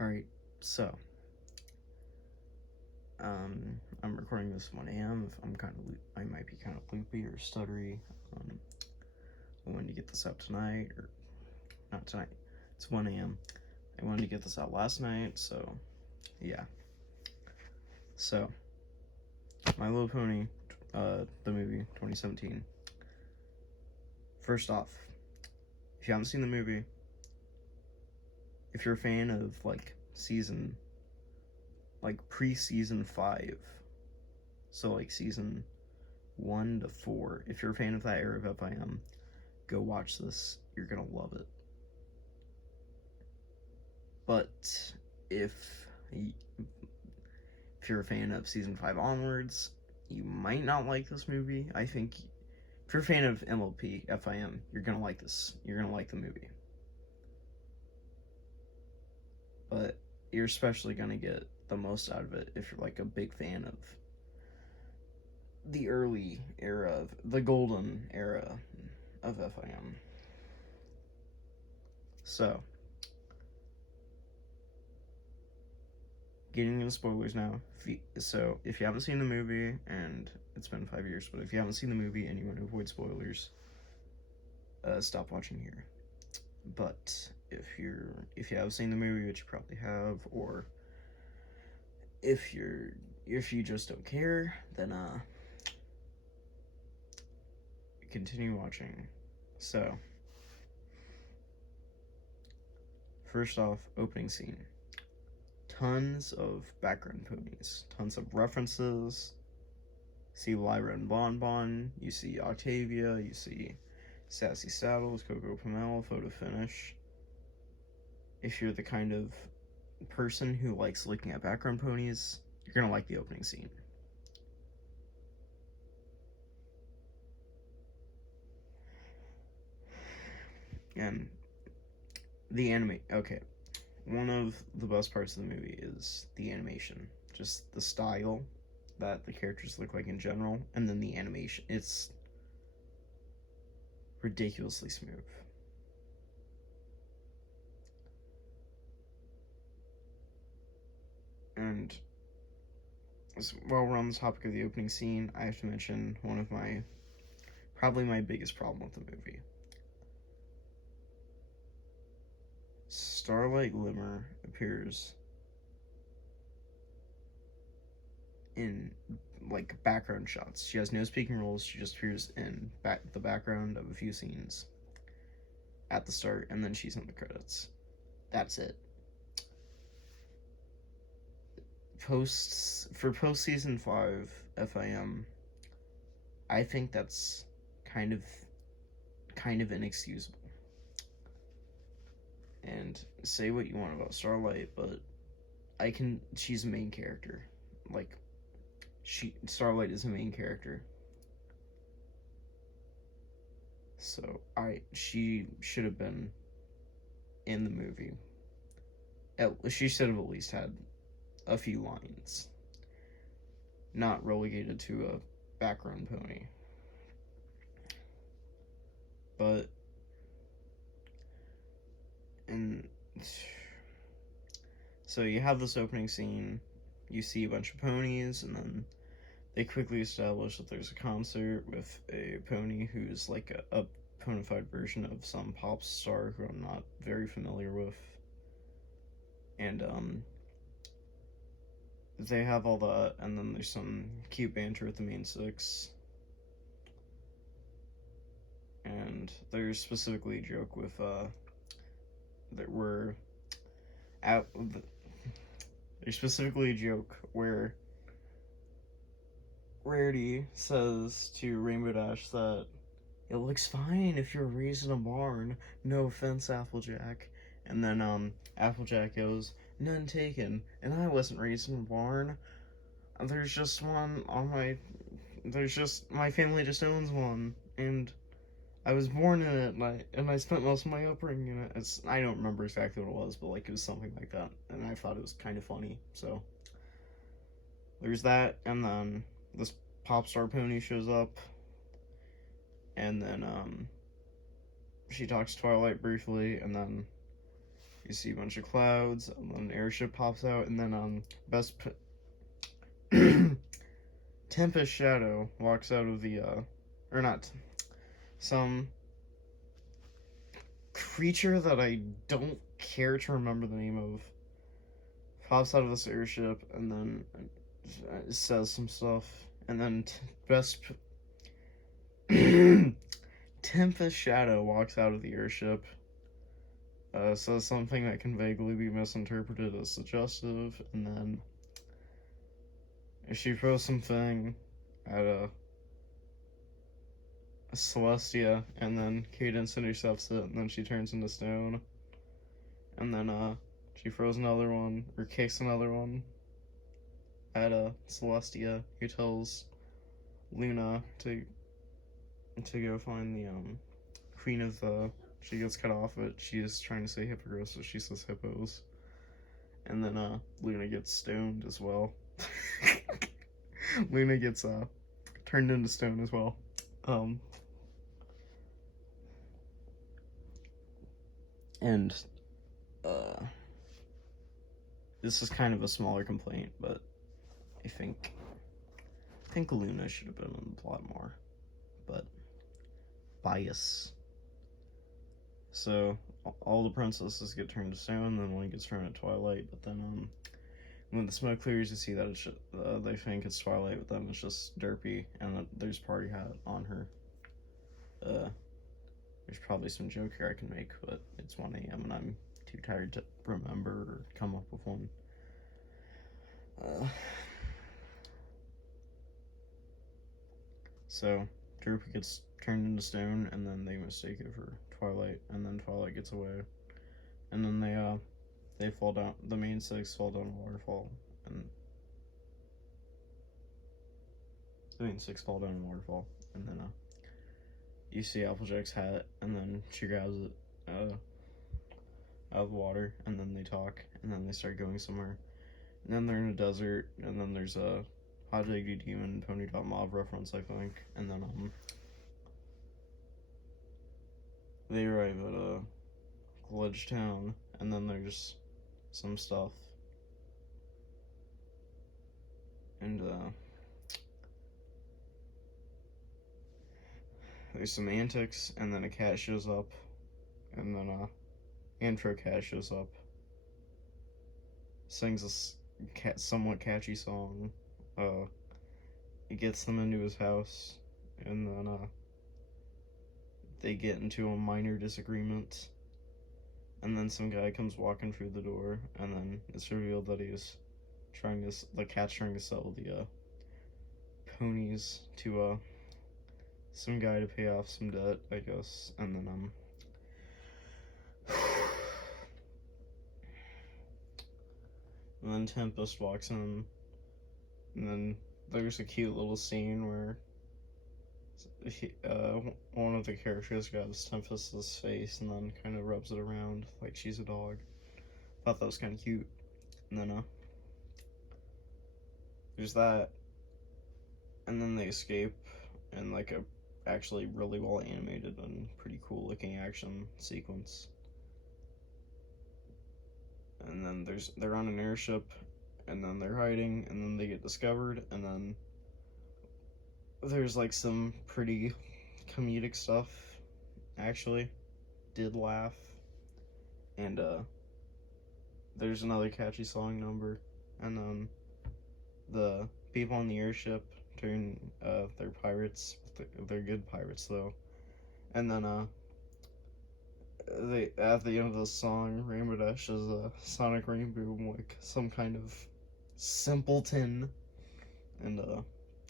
Alright, so, I'm recording this 1 a.m. If I might be kind of loopy or stuttery. I wanted to get this out tonight, or not tonight. It's 1 a.m. I wanted to get this out last night, so, yeah. So, My Little Pony, the movie, 2017. First off, if you haven't seen the movie, if you're a fan of, pre-season 5, so, season 1 to 4, if you're a fan of that era of FIM, go watch this. You're gonna love it. But if you're a fan of season 5 onwards, you might not like this movie. I think if you're a fan of MLP FIM, you're gonna like this. You're gonna like the movie. But you're especially gonna get the most out of it if you're a big fan of the early era of the golden era of FIM. So, getting into spoilers now. If you haven't seen the movie, and it's been 5 years, but if you haven't seen the movie and you want to avoid spoilers, stop watching here. But if you have seen the movie, which you probably have, or if you just don't care, then continue watching. So, first off, opening scene. Tons of background ponies, tons of references. See Lyra and Bon Bon, you see Octavia, you see Sassy Saddles, Coco Pomelo, Photo Finish. If you're the kind of person who likes looking at background ponies, you're gonna like the opening scene. And the anime, okay. One of the best parts of the movie is the animation. Just the style that the characters look like in general, and then the animation. It's ridiculously smooth. And while we're on the topic of the opening scene, I have to mention probably my biggest problem with the movie. Starlight Glimmer appears in background shots. She has no speaking roles. She just appears in the background of a few scenes at the start, and then she's in the credits. That's it. Post season 5 FIM, I think that's kind of inexcusable. And say what you want about Starlight, but she's a main character. Starlight is a main character. So she should have been in the movie. She should have at least had a few lines, not relegated to a background pony. But so you have this opening scene, you see a bunch of ponies, and then they quickly establish that there's a concert with a pony who's a bona fide version of some pop star who I'm not very familiar with. And they have all that, and then there's some cute banter with the main six. And there's specifically a joke with there's specifically a joke where Rarity says to Rainbow Dash that it looks fine if you're raised in a barn. No offense, Applejack. And then Applejack goes, none taken. And I wasn't raised in a barn. There's just one on my family just owns one, and I was born in it, and I spent most of my upbringing in it. I don't remember exactly what it was, but it was something like that, and I thought it was kind of funny. So there's that, and then this pop star pony shows up, and then she talks to Twilight briefly, and then You see a bunch of clouds, and then an airship pops out, and then Tempest Shadow walks out of the or not, some creature that I don't care to remember the name of pops out of this airship, and then says some stuff, and then Tempest Shadow walks out of the airship, says something that can vaguely be misinterpreted as suggestive, and then she throws something at a Celestia, and then Cadence intercepts it, and then she turns into stone, and then she throws another one, or kicks another one at a Celestia, who tells Luna to go find the queen of the. She gets cut off, but she is trying to say hippogriffs, so she says hippos. And then Luna gets stoned as well. Luna gets turned into stone as well. And this is kind of a smaller complaint, but I think Luna should have been in the plot more, but bias. So all the princesses get turned to stone, then one gets turned at Twilight, but then when the smoke clears, you see that it's they think it's Twilight, but then it's just Derpy, and there's Party Hat on her. There's probably some joke here I can make, but it's 1 a.m. and I'm too tired to remember or come up with one. So Derpy gets turned into stone, and then they mistake it for Twilight, and then Twilight gets away, and then they fall down. The main six fall down a waterfall, and then you see Applejack's hat, and then she grabs it out of the water, and then they talk, and then they start going somewhere, and then they're in a desert, and then there's a Hot Diggity Demon Pony Dot Mob reference, I think, and then they arrive at a glitch town, and then there's some stuff, and there's some antics, and then a cat shows up, and then intro cat shows up, sings a somewhat catchy song, it gets them into his house, and then they get into a minor disagreement, and then some guy comes walking through the door, and then it's revealed that the cat's trying to sell the ponies to some guy to pay off some debt, I guess, and then and then Tempest walks in, and then there's a cute little scene where one of the characters grabs Tempest's face and then kind of rubs it around like she's a dog. Thought that was kind of cute. And then there's that, and then they escape in like a actually really well animated and pretty cool looking action sequence. And then they're on an airship, and then they're hiding, and then they get discovered, and then there's like some pretty comedic stuff. Actually, did laugh, and there's another catchy song number, and then the people on the airship turn they're pirates. They're good pirates though, and then they at the end of the song, Rainbow Dash is a Sonic Rainbow, like some kind of simpleton, and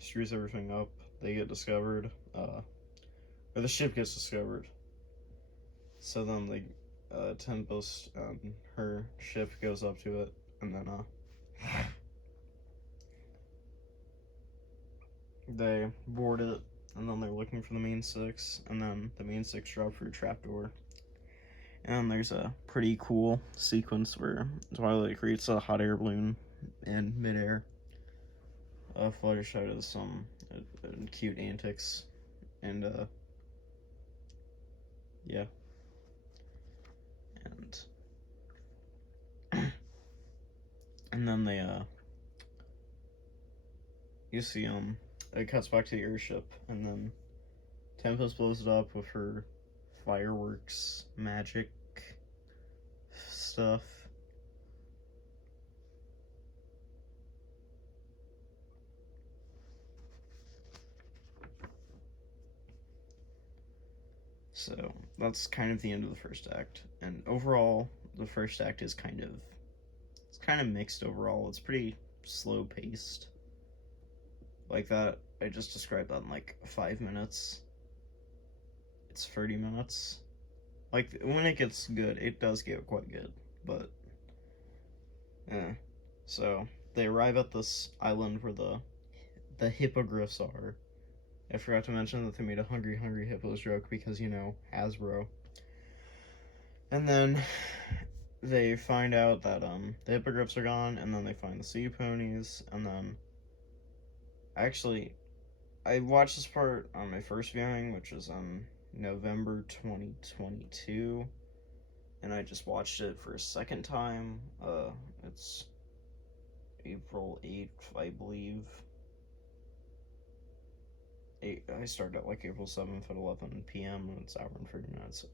screws everything up. They get discovered, or the ship gets discovered. So then Tempest and her ship goes up to it, and then they board it, and then they're looking for the main six, and then the main six drop through a trapdoor. And there's a pretty cool sequence where Twilight creates a hot air balloon in midair, Fluttershy does some cute antics, and yeah, and they you see it cuts back to the airship, and then Tempest blows it up with her fireworks magic stuff. So that's kind of the end of the first act. And overall, the first act is kind of mixed overall. It's pretty slow paced. Like that, I just described that in like 5 minutes. It's 30 minutes. Like when it gets good, it does get quite good, but so they arrive at this island where the hippogriffs are. I forgot to mention that they made a Hungry Hungry Hippos joke because, Hasbro. And then they find out that the hippogriffs are gone, and then they find the sea ponies, and then actually I watched this part on my first viewing, which was November 2022, and I just watched it for a second time. It's April 8th, I believe. I started at like April 7th at 11 p.m. and it's an hour and 30 minutes.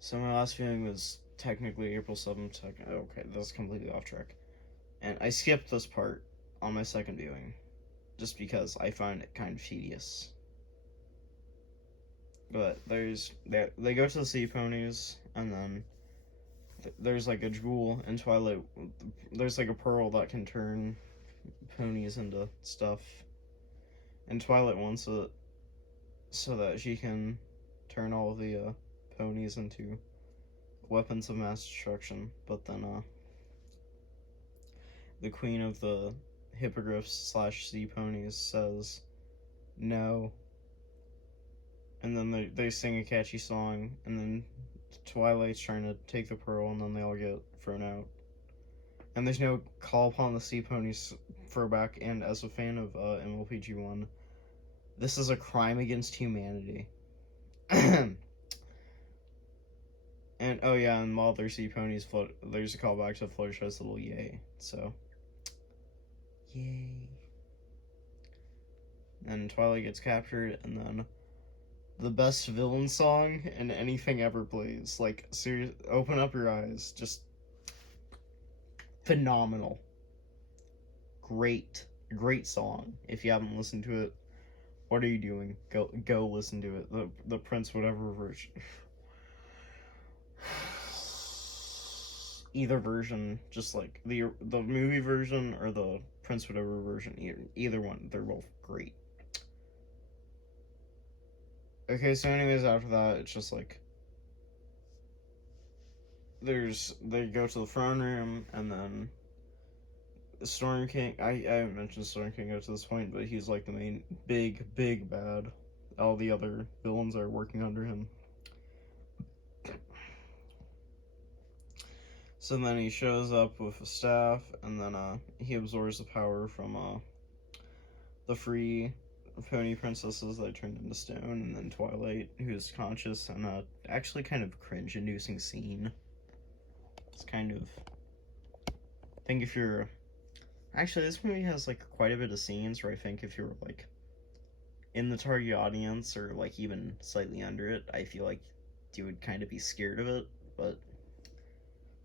So my last viewing was technically April 7th. Okay, that's completely off track. And I skipped this part on my second viewing just because I find it kind of tedious. But they go to the sea ponies, and then there's like a jewel in Twilight. There's like a pearl that can turn ponies into stuff, and Twilight wants it so that she can turn all of the ponies into weapons of mass destruction. But then the queen of the hippogriffs / sea ponies says no, and then they sing a catchy song, and then Twilight's trying to take the pearl, and then they all get thrown out. And there's no call upon the sea ponies throwback, and as a fan of MLP 1, this is a crime against humanity. And oh yeah, and while their sea ponies float, there's a callback to Fluttershy's little yay. So, yay. And Twilight gets captured, and then the best villain song in anything ever plays. Like, seriously, open up your eyes. Just phenomenal. Great song. If you haven't listened to it, what are you doing? Go listen to it. The Prince whatever version. Either version, just like the movie version or the Prince whatever version. Either one, they're both great. Okay, so anyways, after that, it's just like they go to the throne room, and then Storm King. I haven't mentioned Storm King up to this point, but he's like the main big bad. All the other villains are working under him. So then he shows up with a staff, and then he absorbs the power from the free pony princesses that turned into stone, and then Twilight, who's conscious, and actually kind of cringe-inducing scene. It's kind of, I think if you're, actually this movie has like quite a bit of scenes where I think if you're like in the target audience or like even slightly under it, I feel like you would kind of be scared of it, but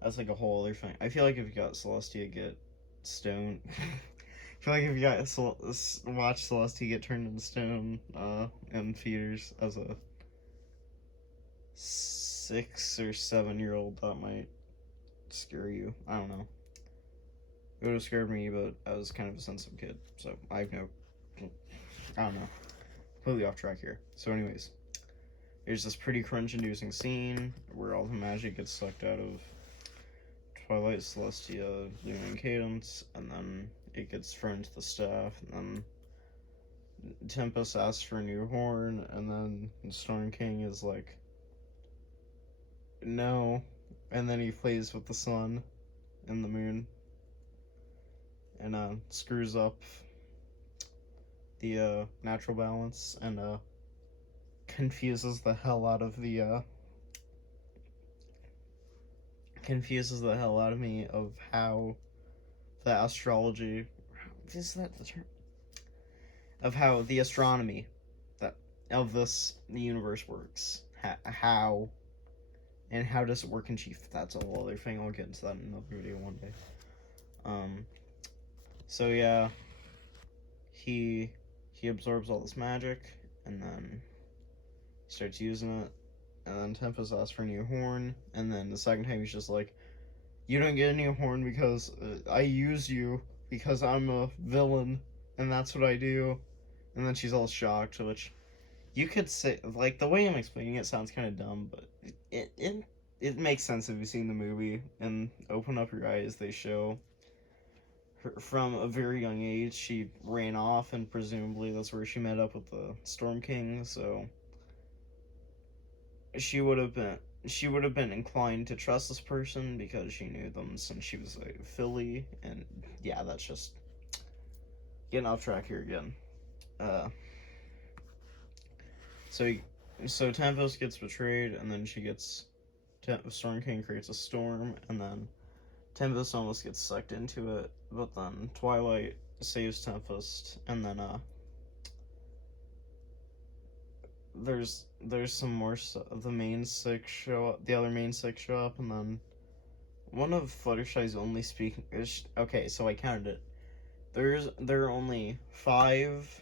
that's like a whole other thing. I feel like if you got Celestia get stone, I feel like if you got watch Celestia get turned into stone in theaters as a 6 or 7-year-old, that might scare you. I don't know. It would have scared me, but I was kind of a sensitive kid, so I don't know. Completely off track here. So anyways, there's this pretty cringe-inducing scene where all the magic gets sucked out of Twilight, Celestia, Luna, and Cadence, and then it gets thrown to the staff, and then Tempest asks for a new horn, and then Storm King is like, no, and then he plays with the sun and the moon, and screws up the natural balance, and confuses the hell out of the confuses the hell out of me of how the astrology, is that the term? Of how the astronomy that of this the universe works. How and how does it work in chief? That's a whole other thing. I'll get into that in another video one day. So yeah, he absorbs all this magic, and then starts using it, and then Tempest asks for a new horn, and then the second time he's just like, you don't get a new horn because I used you because I'm a villain, and that's what I do. And then she's all shocked, which you could say, like, the way I'm explaining it sounds kind of dumb, but it makes sense if you've seen the movie, and Open Up Your Eyes, they show her, from a very young age, she ran off, and presumably that's where she met up with the Storm King, so she would have been inclined to trust this person because she knew them since she was a filly, and yeah, that's just getting off track here again. So Tempest gets betrayed, and then Storm King creates a storm, and then Tempest almost gets sucked into it, but then Twilight saves Tempest, and then there's some more the main six show up, the other main six show up, and then one of Fluttershy's only speaking. Okay, so I counted it. There are only 5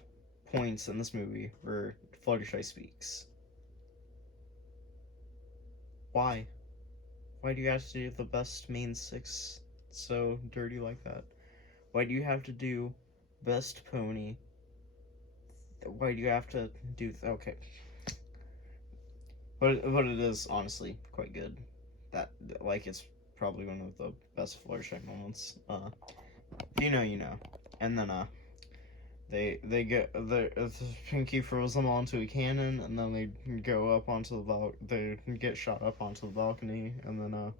points in this movie where Fluttershy speaks. Why? Why do you have to do the best main 6 so dirty like that? Why do you have to do best pony? Why do you have to do okay? But it is honestly quite good. That, like, it's probably one of the best Fluttershy moments. You know. And then they get the Pinky throws them onto a cannon, and then they go up onto the they get shot up onto the balcony, and then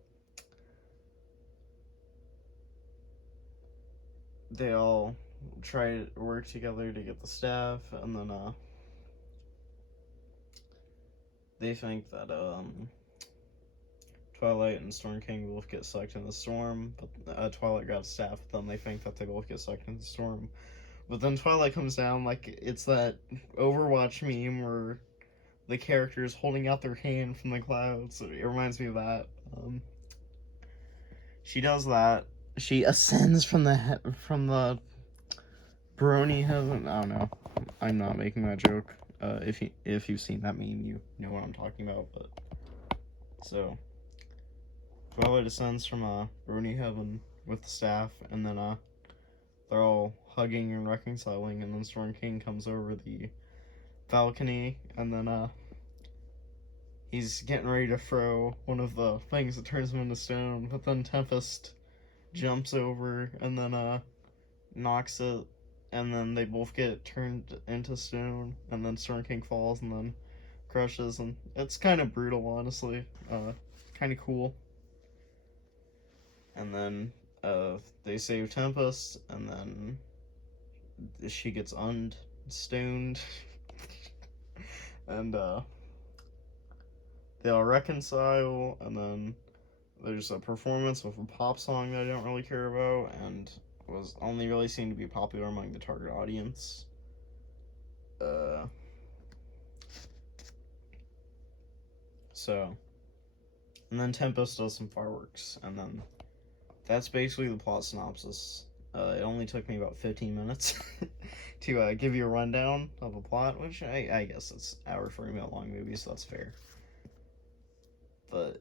they all try to work together to get the staff, and then they think that Twilight and Storm King both get sucked in the storm, but Twilight got staff, but then they think that they both get sucked in the storm. But then Twilight comes down, like, it's that Overwatch meme where the character is holding out their hand from the clouds. It reminds me of that. She does that. She ascends from the brony heaven. I don't know. I'm not making that joke. If you've seen that meme, you know what I'm talking about. But so Twilight ascends from brony heaven with the staff, and then they're all hugging and reconciling, and then Storm King comes over the balcony, and then he's getting ready to throw one of the things that turns him into stone, but then Tempest jumps over and then knocks it, and then they both get turned into stone, and then Storm King falls and then crushes, and it's kind of brutal, honestly. Kind of cool. And then they save Tempest, and then she gets unstoned, and they all reconcile, and then there's a performance with a pop song that I don't really care about, and was only really seemed to be popular among the target audience. And then Tempest does some fireworks, and then that's basically the plot synopsis. It only took me about 15 minutes to give you a rundown of the plot, which I guess it's an hour 40-minute long movie, so that's fair. But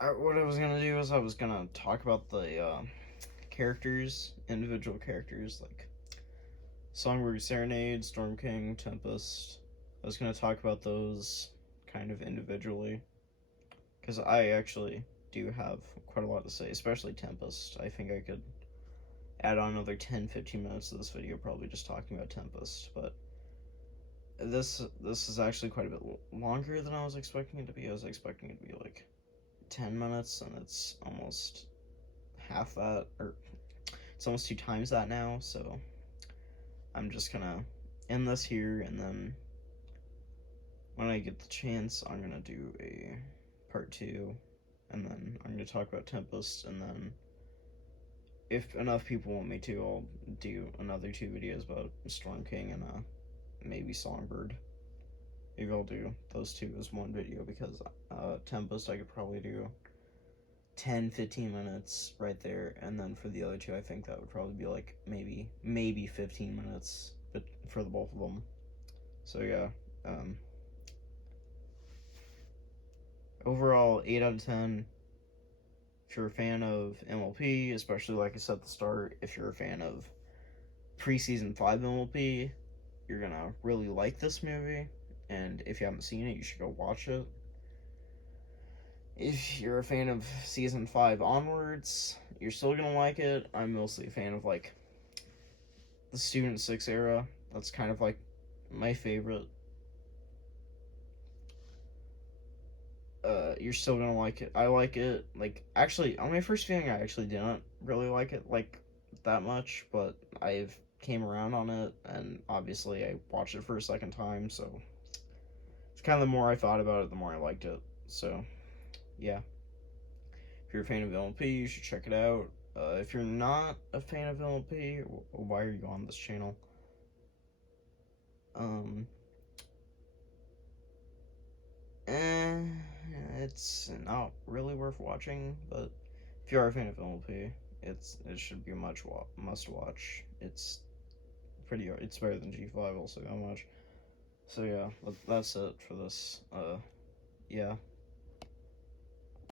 what I was gonna do is I was gonna talk about the characters, individual characters, like Songbird Serenade, Storm King, Tempest. I was gonna talk about those kind of individually, because I actually do have quite a lot to say, especially Tempest. I think I could add on another 10-15 minutes to this video probably just talking about Tempest, but this is actually quite a bit longer than I was expecting it to be. I was expecting it to be like 10 minutes, and it's almost half that, or it's almost 2 times that now, so I'm just gonna end this here, and then when I get the chance, I'm gonna do a part 2 and then I'm going to talk about Tempest, and then if enough people want me to, I'll do another 2 videos about Storm King and maybe Songbird. Maybe I'll do those 2 as one video, because Tempest I could probably do 10-15 minutes right there, and then for the other 2 I think that would probably be like maybe 15 minutes, but for the both of them. So yeah, overall 8 out of 10. If you're a fan of MLP, especially like I said at the start, if you're a fan of preseason 5 MLP, you're gonna really like this movie, and if you haven't seen it, you should go watch it. If you're a fan of season 5 onwards, you're still gonna like it. I'm mostly a fan of like the Student 6 era. That's kind of like my favorite. You're still gonna like it. I like it. Like, actually, on my first viewing, I actually didn't really like it like that much, but I've came around on it, and obviously I watched it for a second time, so it's kind of the more I thought about it, the more I liked it. So yeah, if you're a fan of MLP, you should check it out. If you're not a fan of MLP, why are you on this channel? Eh, it's not really worth watching, but if you are a fan of MLP, it should be a must watch. It's it's better than G5, also that much. So yeah, that's it for this. Yeah.